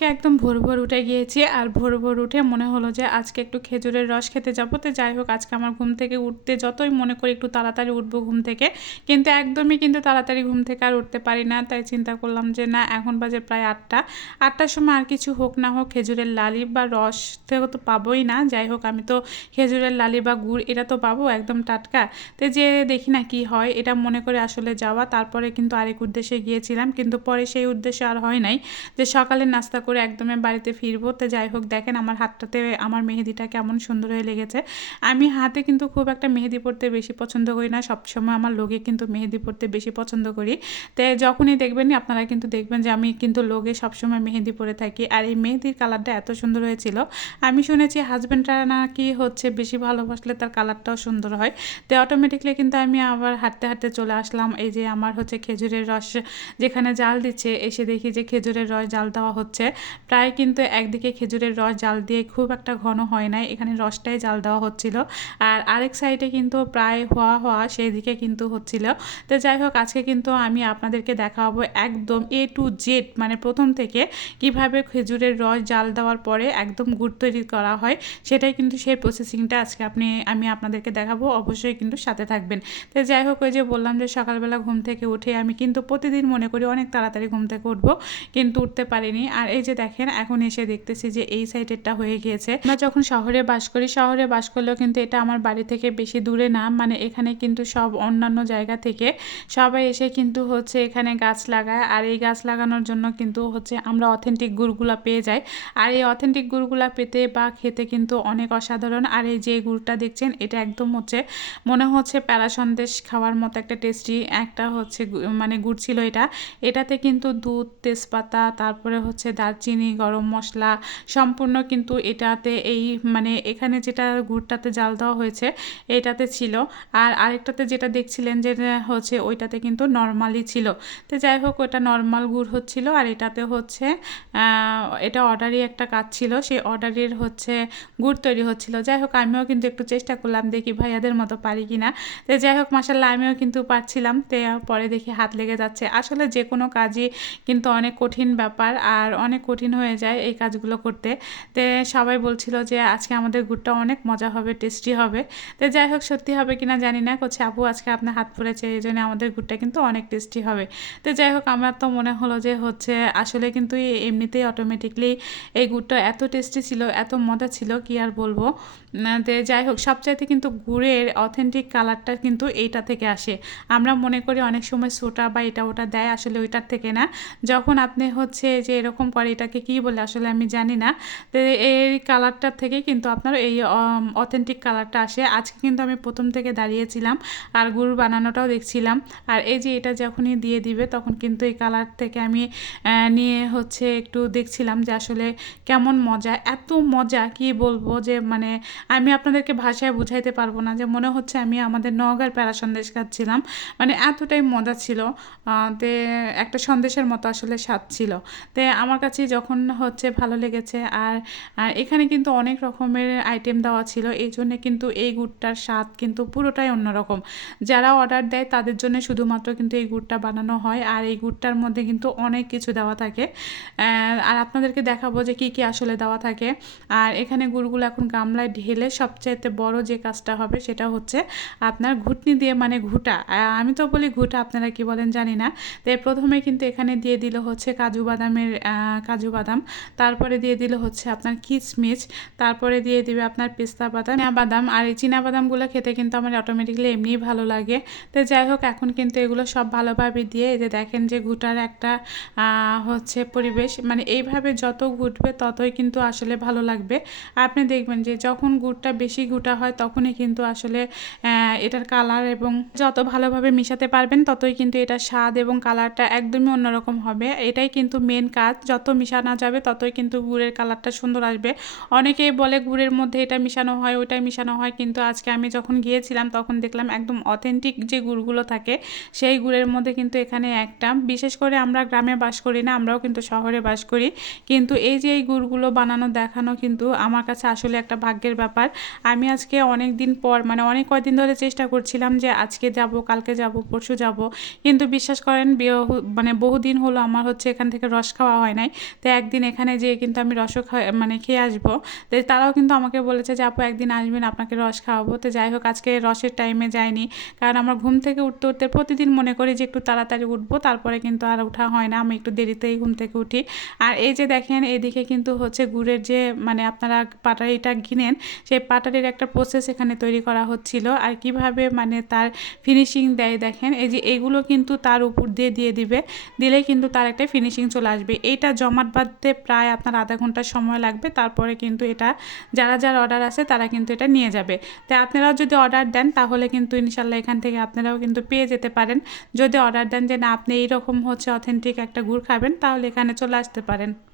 আজকে একদম ভোর ভোর উঠে গিয়েছি আর ভোর ভোর উঠে মনে হলো যে আজকে একটু খেজুরের রস খেতে যাবো। তো যাই হোক, আজকে আমার ঘুম থেকে উঠতে যতই মনে করি একটু তাড়াতাড়ি উঠবো ঘুম থেকে, কিন্তু একদমই কিন্তু তাড়াতাড়ি ঘুম থেকে আর উঠতে পারি না। তাই চিন্তা করলাম যে না, এখন বাজে প্রায় 8টার সময় আর কিছু হোক না হোক খেজুরের লালি বা রস থেকে তো পাবোই না। যাই হোক, আমি তো খেজুরের লালি বা গুড় এটা তো পাবো একদম টাটকা। তো যে দেখি না কি হয়, এটা মনে করে আসলে যাওয়া। তারপরে কিন্তু আরেক উদ্দেশ্যে গিয়েছিলাম, কিন্তু পরে সেই উদ্দেশ্য আর হয় নাই যে সকালে নাস্তা করে একদমই বাড়িতে ফিরবো। তো যাই হোক, দেখেন আমার হাতটাতে আমার মেহেদিটা কেমন সুন্দর হয়ে লেগেছে। আমি হাতে কিন্তু খুব একটা মেহেদি পরতে বেশি পছন্দ করি না, সবসময় আমার লোকে কিন্তু মেহেদি পরতে বেশি পছন্দ করি। তো যখনই দেখবেন আপনারা কিন্তু দেখবেন যে আমি কিন্তু লোকে সবসময় মেহেদি পরে থাকি। আর এই মেহেদির কালারটা এত সুন্দর হয়েছিল। আমি শুনেছি হাজব্যান্ডরা নাকি হচ্ছে বেশি ভালোবাসলে তার কালারটাও সুন্দর হয়। তো অটোমেটিকলি কিন্তু আমি আবার হাঁটতে হাঁটতে চলে আসলাম। এই যে আমার হচ্ছে খেজুরের রস যেখানে জাল দিচ্ছে, এসে দেখি যে খেজুরের রস জাল দেওয়া হচ্ছে। প্রায় কিন্তু একদিকে খেজুরের রস জাল দিয়ে খুব একটা ঘন হয় নাই, এখানে রসটাই জাল দেওয়া হচ্ছিল। আর আরেক সাইডে কিন্তু প্রায় হওয়া হওয়া সেই দিকে কিন্তু হচ্ছিল। তো যাই হোক, আজকে কিন্তু আমি আপনাদেরকে দেখাবো একদম A to Z, মানে প্রথম থেকে কিভাবে খেজুরের রস জাল দেওয়ার পরে একদম গুড় তৈরি করা হয়, সেটাই কিন্তু সেই প্রসেসিংটা আজকে আমি আপনাদেরকে দেখাবো। অবশ্যই কিন্তু সাথে থাকবেন। তো যাই হোক, ওই যে বললাম যে সকালবেলা ঘুম থেকে উঠে আমি কিন্তু প্রতিদিন মনে করি অনেক তাড়াতাড়ি ঘুম থেকে উঠবো, কিন্তু উঠতে পারিনি। আর এই যে দেখেন, এখন এসে দেখতেছি যে এই সাইডেরটা হয়ে গিয়েছে। আমরা যখন শহরে বাস করি, শহরে বাস করলেও কিন্তু এটা আমার বাড়ি থেকে বেশি দূরে না, মানে এখানে কিন্তু সব অন্যান্য জায়গা থেকে সবাই এসে কিন্তু হচ্ছে এখানে গাছ লাগায়। আর এই গাছ লাগানোর জন্য কিন্তু হচ্ছে আমরা অথেন্টিক গুড়গুলা পেয়ে যাই। আর এই অথেন্টিক গুড়গুলা পেতে বা খেতে কিন্তু অনেক অসাধারণ। আর এই যে গুড়টা দেখছেন, এটা একদম হচ্ছে মনে হচ্ছে প্যারা সন্দেশ খাওয়ার মতো একটা টেস্টি একটা হচ্ছে মানে গুড় ছিল এটা। এটাতে কিন্তু দুধ, তেজপাতা, তারপরে হচ্ছে দারচিনি, গরম মশলা সম্পূর্ণ কিন্তু এটাতে এই মানে এখানে যেটা গুড়টাতে জাল দেওয়া হয়েছে এটাতে ছিল। আর আরেকটাতে যেটা দেখছিলেন যে হচ্ছে ওইটাতে কিন্তু নর্মালি ছিল। তো যাই হোক, ওটা নর্মাল গুড় হচ্ছিল। আর এটাতে হচ্ছে এটা অর্ডারই একটা কাজ ছিল, সেই অর্ডারের হচ্ছে গুড় তৈরি হচ্ছিল। যাই হোক, আমিও কিন্তু একটু চেষ্টা করলাম দেখি ভাইয়াদের মতো পারি কিনা। তো যাই হোক, মাশাআল্লাহ আমিও কিন্তু পারছিলাম। তো পরে দেখি হাত লেগে যাচ্ছে। আসলে যে কোনো কাজই কিন্তু অনেক কঠিন ব্যাপার, আর অনেক কঠিন হয়ে যায় এই কাজগুলো করতে। তো সবাই বলছিল যে আজকে আমাদের গুড়টা অনেক মজা হবে, টেস্টি হবে। তো যাই হোক, সত্যি হবে কিনা জানি না, করছে আপু আজকে আপনার হাত পড়েছে, এই জন্য আমাদের গুড়টা কিন্তু অনেক টেস্টি হবে। তো যাই হোক, আমার তো মনে হলো যে হচ্ছে আসলে কিন্তু এমনিতেই অটোমেটিকলি এই গুড়টা এত টেস্টি ছিল, এত মজা ছিল, কি আর বলবো। তো যাই হোক, সবচাইতে কিন্তু গুড়ের অথেন্টিক কালারটা কিন্তু এইটা থেকে আসে। আমরা মনে করি অনেক সময় সোটা বা এটা ওটা দেয়, আসলে ওইটার থেকে না। যখন আপনি হচ্ছে যে এরকম করে, এটাকে কী বলে আসলে আমি জানি না। তো এই কালারটার থেকে কিন্তু আপনার এই অথেন্টিক কালারটা আসে। আজকে কিন্তু আমি প্রথম থেকে দাঁড়িয়েছিলাম আর গুড় বানানোটাও দেখছিলাম। আর এই যে এটা যখনই দিয়ে দিবে তখন কিন্তু এই কালার থেকে আমি নিয়ে হচ্ছে একটু দেখছিলাম যে আসলে কেমন মজা, এত মজা কি বলবো, যে মানে আমি আপনাদেরকে ভাষায় বুঝাইতে পারবো না, যে মনে হচ্ছে আমি আমাদের নওগাঁর প্যারা সন্দেশ খাচ্ছিলাম, মানে এতটাই মজা ছিল। তে একটা সন্দেশের মতো আসলে স্বাদ ছিল। তে আমার কাছে যখন হচ্ছে ভালো লেগেছে। আর এখানে কিন্তু অনেক রকমের আইটেম দেওয়া ছিল, এই জন্যে কিন্তু এই গুড়টার স্বাদ কিন্তু পুরোটাই অন্যরকম। যারা অর্ডার দেয় তাদের জন্য শুধুমাত্র কিন্তু এই গুড়টা বানানো হয়। আর এই গুড়টার মধ্যে কিন্তু অনেক কিছু দেওয়া থাকে। আর আপনাদেরকে দেখাবো যে কী কী আসলে দেওয়া থাকে। আর এখানে গুড়গুলো এখন গামলায় ঢেলে সবচাইতে বড় যে কাজটা হবে সেটা হচ্ছে আপনার ঘুটনি দিয়ে, মানে ঘুটা, আমি তো বলি ঘুটা, আপনারা কি বলেন জানি না। তো প্রথমে কিন্তু এখানে দিয়ে দিল হচ্ছে কাজু বাদাম, তারপরে দিয়ে দিল হচ্ছে আপনার কিশমিশ, তারপরে দিয়ে দিবে আপনার পেস্তা বাদাম, বাদাম। আর এই চীনা বাদামগুলো খেতে কিন্তু আমার অটোমেটিকলি এমনিই ভালো লাগে। তো যাই হোক, এখন কিন্তু এগুলো সব ভালোভাবে দিয়ে এই যে দেখেন যে ঘুটার একটা হচ্ছে পরিবেশ, মানে এইভাবে যত ঘুটবে ততই কিন্তু আসলে ভালো লাগবে। আপনি দেখবেন যে যখন গুড়টা বেশি ঘুটা হয় তখনই কিন্তু আসলে এটার কালার এবং যত ভালোভাবে মিশাতে পারবেন ততই কিন্তু এটার স্বাদ এবং কালারটা একদমই অন্যরকম হবে। এটাই কিন্তু মেন কাজ, যত মিশানো যাবে ততই কিন্তু গুড়ের কালারটা সুন্দর আসবে। অনেকেই বলে গুড়ের মধ্যে এটা মিশানো হয়, ওইটাই মিশানো হয়, কিন্তু আজকে আমি যখন গিয়েছিলাম তখন দেখলাম একদম অথেন্টিক যে গুড়গুলো থাকে সেই গুড়ের মধ্যে কিন্তু এখানে একটা, বিশেষ করে আমরা গ্রামে বাস করি না, আমরাও কিন্তু শহরে বাস করি, কিন্তু এই যে এই গুড়গুলো বানানো দেখানো কিন্তু আমার কাছে আসলে একটা ভাগ্যের ব্যাপার। আমি আজকে অনেক দিন পর, মানে অনেক কয়দিন ধরে চেষ্টা করছিলাম যে আজকে যাব, কালকে যাব, পরশু যাব, কিন্তু বিশ্বাস করেন মানে বহুদিন হলো আমার হচ্ছে এখান থেকে রস খাওয়া হয় নাই। তো একদিন এখানে যেয়ে কিন্তু আমি রসও মানে খেয়ে আসবো। তো তারাও কিন্তু আমাকে বলেছে যে আপু একদিন আসবেন, আপনাকে রস খাওয়াবো। তো যাই হোক আজকে রসের টাইমে যাইনি, কারণ আমার ঘুম থেকে উঠতে উঠতে প্রতিদিন মনে করি যে একটু তাড়াতাড়ি উঠবো, তারপরে কিন্তু আর ওঠা হয় না, আমি একটু দেরিতেই ঘুম থেকে উঠি। আর এই যে দেখেন এদিকে কিন্তু হচ্ছে গুড়ের যে মানে আপনারা পাটারিটা কিনেন, সেই পাটারির একটা প্রসেস এখানে তৈরি করা হচ্ছিল। আর কিভাবে মানে তার ফিনিশিং দেয় দেখেন, এই যে এইগুলো কিন্তু তার উপর দিয়ে দিয়ে দিবে, দিলেই কিন্তু তার একটা ফিনিশিং চলে আসবে। এইটা জমাট বাঁধতে প্রায় আপনার আধা ঘন্টা সময় লাগবে, তারপরে কিন্তু এটা যারা যার অর্ডার আছে তারা কিন্তু এটা নিয়ে যাবে। তাই আপনারাও যদি অর্ডার দেন তাহলে কিন্তু ইনশাল্লাহ এখান থেকে আপনারাও কিন্তু পেয়ে যেতে পারেন। যদি অর্ডার দেন যে না আপনি এইরকম হচ্ছে অথেন্টিক একটা গুড় খাবেন, তাহলে এখানে চলে আসতে পারেন।